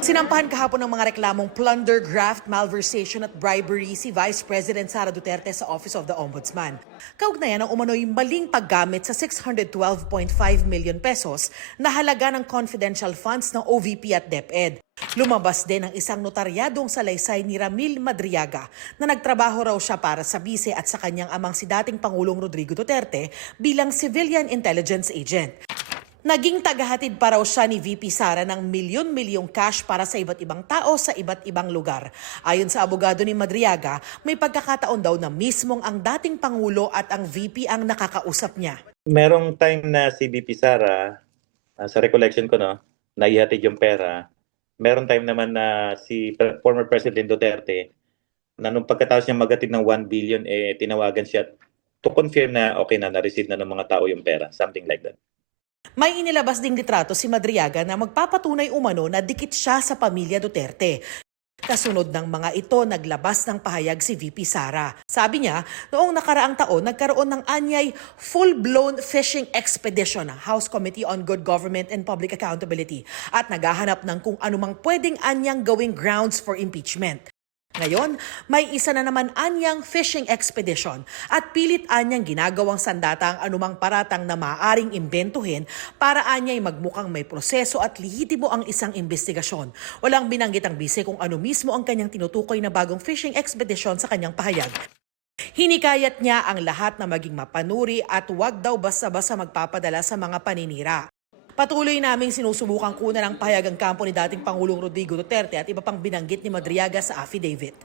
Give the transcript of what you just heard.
Sinampahan kahapon ng mga reklamong plunder, graft, malversation at bribery si Vice President Sara Duterte sa Office of the Ombudsman. Kaugnayan ang umano'y maling paggamit sa 612.5 million pesos na halaga ng confidential funds ng OVP at DepEd. Lumabas din ang isang notaryadong salaysay ni Ramil Madriaga na nagtrabaho raw siya para sa bise at sa kanyang amang si dating Pangulong Rodrigo Duterte bilang civilian intelligence agent. Naging tagahatid pa raw siya ni VP Sara ng milyon-milyong cash para sa iba't ibang tao sa iba't ibang lugar. Ayon sa abogado ni Madriaga, may pagkakataon daw na mismong ang dating Pangulo at ang VP ang nakakausap niya. Merong time na si VP Sara, sa recollection ko, naihatid yung pera. Meron time naman na si former President Duterte, na nung pagkatapos niya magatid ng 1 billion, tinawagan siya to confirm na okay na-receive na ng mga tao yung pera. Something like that. May inilabas ding litrato si Madriaga na magpapatunay umano na dikit siya sa pamilya Duterte. Kasunod ng mga ito, naglabas ng pahayag si VP Sara. Sabi niya, noong nakaraang taon, nagkaroon ng anyay full-blown fishing expedition ng House Committee on Good Government and Public Accountability at naghahanap ng kung anumang pwedeng anyang gawing grounds for impeachment. Ngayon, may isa na naman anyang fishing expedition at pilit anyang ginagawang sandata ang anumang paratang na maaaring imbentuhin para anyay magmukhang may proseso at lehitimo ang isang investigasyon. Walang binanggit ang bise kung ano mismo ang kanyang tinutukoy na bagong fishing expedition sa kanyang pahayag. Hinikayat niya ang lahat na maging mapanuri at huwag daw basta-basta magpapadala sa mga paninira. Patuloy naming sinusubukang kunan ng pahayag ang kampo ni dating Pangulong Rodrigo Duterte at iba pang binanggit ni Madriaga sa affidavit.